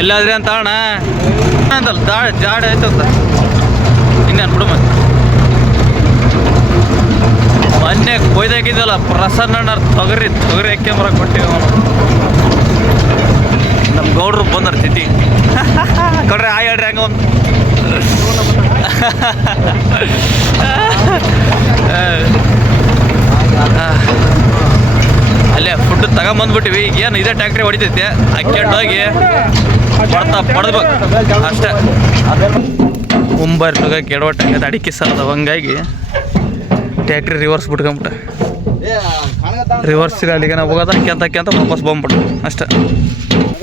ಎಲ್ಲಾದ್ರಿ ಅಂತ ಅಣ್ಣ. ಅಂತಲ್ಲ ಜಾಡ ಜಾಡ ಆಯ್ತಂತ ಇನ್ನೇನು ಬಿಡು ಮತ್ತೆ. ಮೊನ್ನೆ ಕೊಯ್ದಾಕಿದ್ದಲ್ಲ ಪ್ರಸನ್ನ ತೊಗರಿ ತೊಗರಿ ಹಾಕ್ಯಂಬರ ಕೊಟ್ಟಿವಿ ಅವನು. ನಮ್ಮ ಗೌಡ್ರು ಬಂದಾರ ತಿಥಿ. ಕೊಡ್ರಿ ಆ ಹೇಳ್ರಿ ಹಂಗ ಒಂದು ಅಲ್ಲೇ ಫುಡ್ ತಗೊಂಬಂದ್ಬಿಟ್ಟಿವಿ ಏನು ಇದೇ ಟ್ಯಾಕ್ಟ್ರಿ ಹೊಡಿತೈತೆ? ಹೋಗಿ ಅಷ್ಟೆ. ಪಡೆದ್ಬೇಕು ಅಷ್ಟೇ ಮುಂಬರ್ಲಾಗ ಕೆಡವಟ್ಟ ಅಡಿಕೆ ಸಲದ ಹಂಗಾಗಿ ಟ್ಯಾಕ್ಟ್ರಿ ರಿವರ್ಸ್ ಬಿಟ್ಕೊಂಬಿಟ್ಟ. ರಿವರ್ಸ್ ಅಲ್ಲಿಗೆ ನಾವು ಹೋಗೋದ ಕೆಂತ ಕೆಂತ ವಾಪಸ್ ಬಂದ್ಬಿಟ್ಟು. ಅಷ್ಟೇ.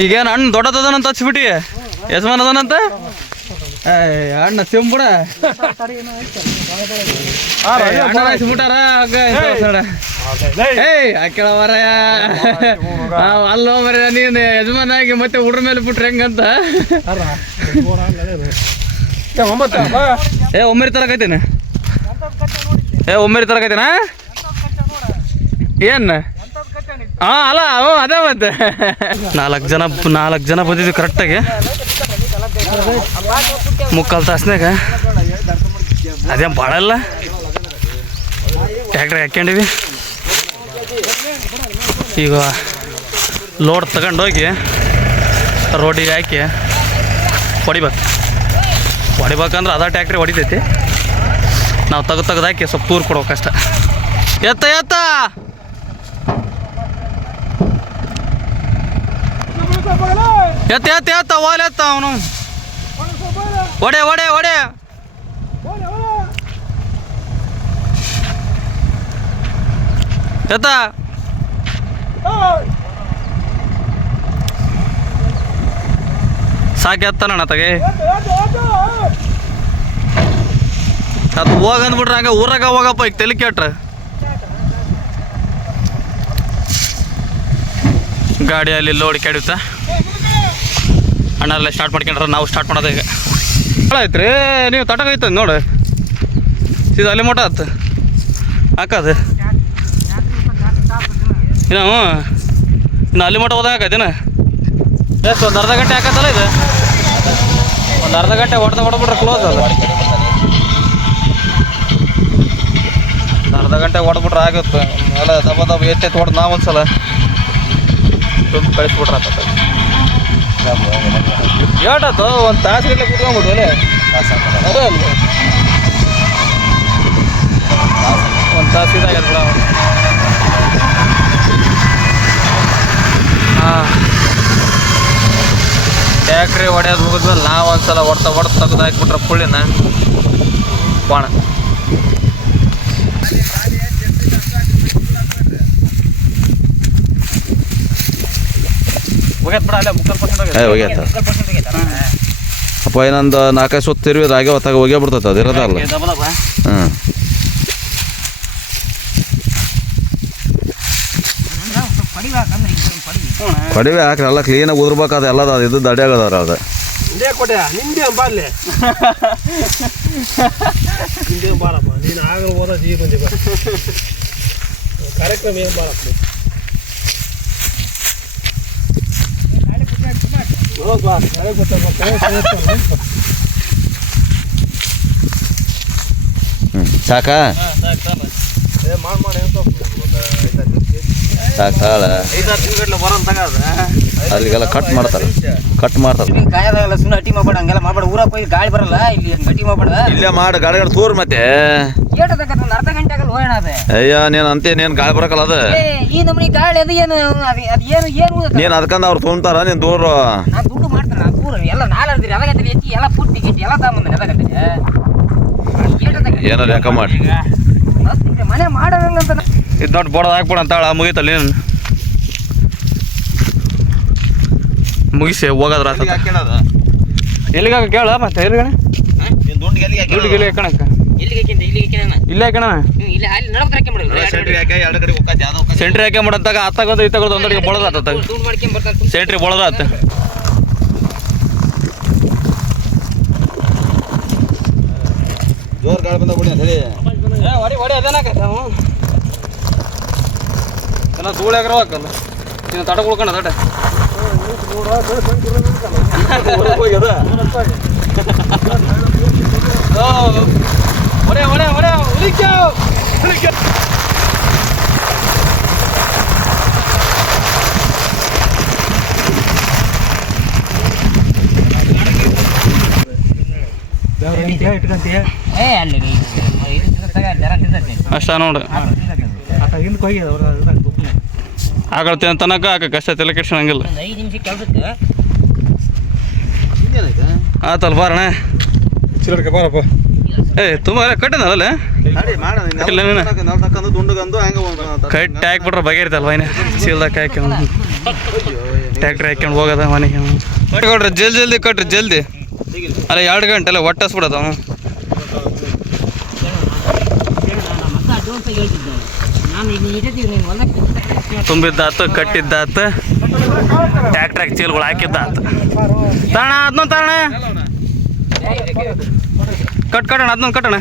ಈಗೇನು ಹಣ್ಣು ದೊಡ್ಡದನಂತ ಹಚ್ಬಿಟ್ಟಿ? ಯಜಮಾನ್ ಅದನಂತ ಅಣ್ಣ ಸಿಂಬಿಡ. ಹಚ್ಬಿಟ್ಟಾರ ಏಯ್ ಹಾಕ್ಯಾಳವರ ಅಲ್ಲೋ ಮರ ನೀನು ಯಜಮಾನ್ ಆಗಿ ಮತ್ತೆ ಹುಡ್ರ ಮೇಲೆ ಬಿಟ್ರೆ ಹೆಂಗಂತ? ಏ ಒಮ್ಮೆರಿ ತರಕೈತೇನೆ ಏ ಒಮ್ಮೆರಿ ತರಕೈತೇನ ಏನ್? ಹಾ ಅಲ್ಲ ಹ್ಞೂ ಅದೇ ಮತ್ತೆ. ನಾಲ್ಕು ಜನ ನಾಲ್ಕು ಜನ ಬಂದಿದ್ವಿ ಕರೆಕ್ಟಾಗಿ ಮುಕ್ಕಾಲು ತಾಸ್ನಾಗ ಅದೇನು ಭಾಳ ಅಲ್ಲ? ಟ್ಯಾಕ್ಟ್ರಿ ಈಗ ಲೋಡ್ ತಗೊಂಡೋಗಿ ರೋಡಿಗೆ ಹಾಕಿ ಹೊಡಿಬೇಕು. ಹೊಡಿಬೇಕಂದ್ರೆ ಅದ ಟ್ಯಾಕ್ಟ್ರಿ ಹೊಡಿತೈತಿ. ನಾವು ತೆಗ್ದು ತೆಗ್ದು ಹಾಕಿ ಸ್ವಲ್ಪ ತೂರು ಕೊಡ್ಬೇಕಷ್ಟ ಎತ್ತ ಎತ್ತ! ಎತ್ತ ಎತ್ತ ಎತ್ತ ಓಲೆ ಎತ್ತ ಅವನು. ಒಡೆ ಒಡೆ ಒಡೆ! ಎತ್ತ ಸಾಕೆ ಎತ್ತನಣ್ಣ ತಗೆ ಅದು ಹೋಗಂದ್ಬಿಟ್ರೆ ಹಂಗ ಊರಾಗ ಹೋಗಪ್ಪ, ಈಗ ತಲೆ ಕೆಟ್ರ. ಗಾಡಿಯಲ್ಲಿ ಲೋಡ್ ಕೆಡುತ್ತಾ ಅಣ್ಣರೆಲ್ಲ ಸ್ಟಾರ್ಟ್ ಮಾಡ್ಕೊಂಡ್ರೆ ನಾವು ಸ್ಟಾರ್ಟ್ ಮಾಡೋದು ಈಗ. ಐತ್ರಿ ನೀವು ತಟಕೈತದ ನೋಡಿ. ಇದು ಅಲ್ಲಿ ಮೋಟ ಆಯ್ತು ಹಾಕದು. ಇನ್ನು ಇನ್ನು ಅಲ್ಲಿ ಮಟ್ಟ ಹೋದಾಗ ಹಾಕೈತೇನ ಎಷ್ಟು ಒಂದು ಅರ್ಧ ಗಂಟೆ ಹಾಕತ್ತಲ್ಲ ಇದು? ಒಂದು ಅರ್ಧ ಗಂಟೆ ಹೊಡೆದ ಹೊಡೆದ್ಬಿಟ್ರೆ ಕ್ಲೋಸ್ ಅಲ್ಲ ಅರ್ಧ ಗಂಟೆ ಹೊಡೆದ್ಬಿಟ್ರೆ ಆಗುತ್ತೆ. ಎಲ್ಲ ದಬ ದಬ ಎತ್ತೆತ್ತು ಹೊಡೆದು ನಾವು ಒಂದ್ಸಲ. ತುಂಬ ಕಳಿಸ್ಬಿಟ್ರೆ ಆತತ್ತ ಏಟಾತು ಒಂದು ತಾಸು ಗಂಟೆ ಕುತ್ಕೊಂಡ್ಬಿಟ್ಟು ಅಲ್ಲೇ. ಅದೇ ಒಂದು ತಾಸು ಇದಾಗ್ಯದ ಹಾಂ. ಟ್ಯಾಕ್ರಿ ಹೊಡೆಯೋದು ಮುಗಿದ್ಮೇಲೆ ನಾವು ಒಂದ್ಸಲ ಹೊಡ್ತಾ ಹೊಡೆದು ತೆಗ್ದು ಹಾಕ್ಬಿಟ್ರೆ ಪುಳ್ಳಿನ. ಬಾಣ. ಅಪ್ಪ ಇನ್ನೊಂದು ನಾಲ್ಕೈದು ಸುತ್ತ ತಿರುವಿದ್ರೆ ಹಾಗೆ ಹೊತ್ತಾಗ ಹೋಗೇ ಬಿಡ್ತೈತೆ ಅದು ಇರೋದಲ್ಲ ಕಡಿಮೆ ಹಾಕ್ರಿ ಎಲ್ಲ ಕ್ಲೀನಾಗಿ ಉದ್ರಬೇಕಾದ ಎಲ್ಲದ ಅದು ಇದು ದಡಿ ಆಗದಾರ ಅದು. ನಿಂದೆ ಕೊಟ್ಟೆ ನಿಂದೆ ಬಾರ್ಲೆ ನಿಂದೆ ಬಾರಪ್ಪ ನೀನು ಆಗಲು ಹೋದ ಜೀವ ಬಂದಿ ಬಾ. ಕಾರ್ಯಕ್ರಮ ಏನು ಬಾರಪ್ಪ ಹೌದು ಬಾ ಗೊತ್ತಾಗ್ಬೇಕು ಹ್ಞೂ ಸಾಕಾ? ಮಾಡಿ ಮಾಡಿ ತಗದ ಅಲ್ಲಿಗೆಲ್ಲ ಕಟ್ ಮಾಡ್ತಾರೆ. ಕಟ್ ಮಾಡ್ತಾರೆ. ಕಾಯದಾಗಲ್ಲ ಸುಮ್ಮನೆ ಅಟ್ಟಿ ಮಾಡ್ಬೇಡ ಹಂಗೆಲ್ಲ ಮಾಡ್ಬೇಡ. ಊರಾಗ ಹೋಗಿ ಗಾಳಿ ಬರಲ್ಲ ಇಲ್ಲಿ ಅಟ್ಟಿ ಮಾಡ್ಬೇಡ. ಇಲ್ಲೇ ಮಾಡಿ ಗಾಡಿ ಗಾಡಿ ತೂರ್ ಮತ್ತೆ. ಅರ್ಧ ಗಂಟೆ ಆಗಲ್ಲ ಹೋಗೋಣ ಅದೇ. ಅಯ್ಯ ನೀನು ಅಂತೆ ನೀನು ಗಾಳಿ ಬರಕಲ್ಲ ಅದು. ಈ ನಮ್ನಿ ಗಾಳಿ ಅದು ಏನು ಅದು ಅದು ಏನು ಏನು ನೀನು ಅದಕ್ಕಂದ ಅವ್ರು ತೊಗೊಂತಾರ ನೀನು ದೂರ ನಾನು ದುಡ್ಡು ಮಾಡ್ತಾನೆ ನಾನು ಪೂರ ಎಲ್ಲ ನಾಳೆ ಅರ್ದಿರಿ ಅದ ಗಂಟೆ ಹೆಚ್ಚಿ ಎಲ್ಲ ಪುಟ್ಟಿ ಗಿಟ್ಟಿ ಎಲ್ಲ ತಗೊಂಬಂದ ಅದ ಗಂಟೆ ಏನೋ ಲೆಕ್ಕ ಮಾಡಿ. ಮನೆ ಮಾಡೋಲ್ಲ ಅಂತ ಇದು ದೊಡ್ಡ ಬಡದ ಹಾಕ್ಬಿಡ ಅಂತಾಳ ಮುಗೀತಲ್ಲ ನೀನು. ಮುಗಿಸಿ ಹೋಗೋದ್ರ ಎಲ್ಲಿಗೆ ಹಾಕ ಕೇಳ ಮತ್ತೆ ಎಲ್ಲಿಗಣ ದುಡ್ಡಿಗೆ ಎಲ್ಲಿ ಹಾಕಣಕ್ಕ ಸೆಂಟ್ರಿ ಹಾಕಿ ಮಾಡಂತಾಗ ಅತ್ತಾಗೋದು ಈ ತಗೋದು ಒಂದೊಡಿಗೆ ಬಳದ ಆತತ್ತಾಗ ದುಡ್ಡು ಮಾಡ್ಕೊಂಡ್ ಬರ್ತಾನೆ ಸೆಂಟ್ರಿ ಬಳದ ಆತ. ಜೋರ್ ಗಾಳಿ ಬಂದ ಬಿಡಿ ಹೇಳಿ. ಹೊಡಿ ಹೊಡಿ ಅದೇನಾಕತ್ತ ಧೂಳು ಎಗರ ಹಾಕಲ್ಲ ನೀನು ತಟ ಉಳ್ಕೊಂಡ ತಟ ಒಡೆ ಒಡೆ ಒಡೆ ಉಳಿಕ ತಿಂತೈತಿ ಅಷ್ಟ ನೋಡು ಹಿಂದಕ್ಕೆ ಹೋಗಿ ಅವ್ರ ಆಕಳ್ತೇನೆ ತನಕ ಆಕ ಕಷ್ಟ ತಲೆ ಕೆಡ್ಸಂಗಿಲ್ಲ ಆತಲ್ ಬಾರಣ ಬಾರಪ್ಪ. ಏ ತುಂಬ ಕಟ್ಟನಲ್ಲ ಕಟ್ಟಿ ಹಾಕ್ಬಿಟ್ರೆ ಬಗೆರ್ತಲ್ವ ಏನೇ ಚೀಲ್ದಾಗ ಹಾಕೊಂಡು ಟ್ಯಾಕ್ಟ್ರಿ ಹಾಕೊಂಡು ಹೋಗದ ಮನೆಗೆ ಕೊಡ್ರಿ ಜಲ್ದಿ ಜಲ್ದಿ ಕಟ್ರಿ ಜಲ್ದಿ. ಅಲ್ಲ ಎರಡು ಗಂಟೆ ಎಲ್ಲ ಒಟ್ಟಸ್ಬಿಡದ ಅವನು. ನಾನು ತುಂಬಿದ್ದಾತು ಕಟ್ಟಿದ್ದಾತು ಟ್ಯಾಕ್ಟ್ರಾಗ ಚೀಲ್ಗಳು ಹಾಕಿದ್ದಾತು. ತಾಣ ಅದನ್ನ ತಾಣ ಕಟ್ ಕಟ್ಟೋಣ ಅದನ್ನ ಕಟ್ಟಣ